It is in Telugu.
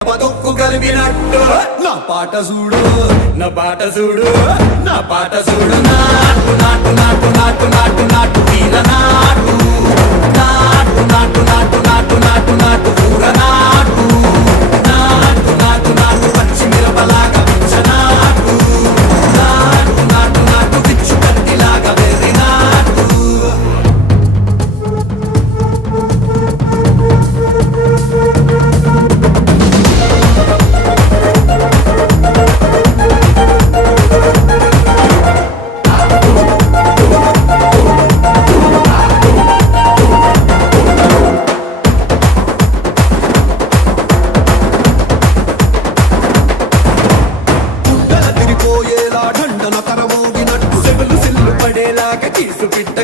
బతుక్కు కలిపినట్టు నా పాట చూడు నా పాట చూడు నా పాట చూడు నాటు నాటు నాటు నాటు నాటు నాటు వీర నాటు నాటు నాటు నాటు నాటు నాటు నాటు ఊర నాటు నాటు నాటు నాటు పచ్చి మిరపలాగా పిచ్చ నాటు నాటు నాటు నాటు పిచ్చు కత్తిలాగా వెర్రి నాటు కీసు పిట్ట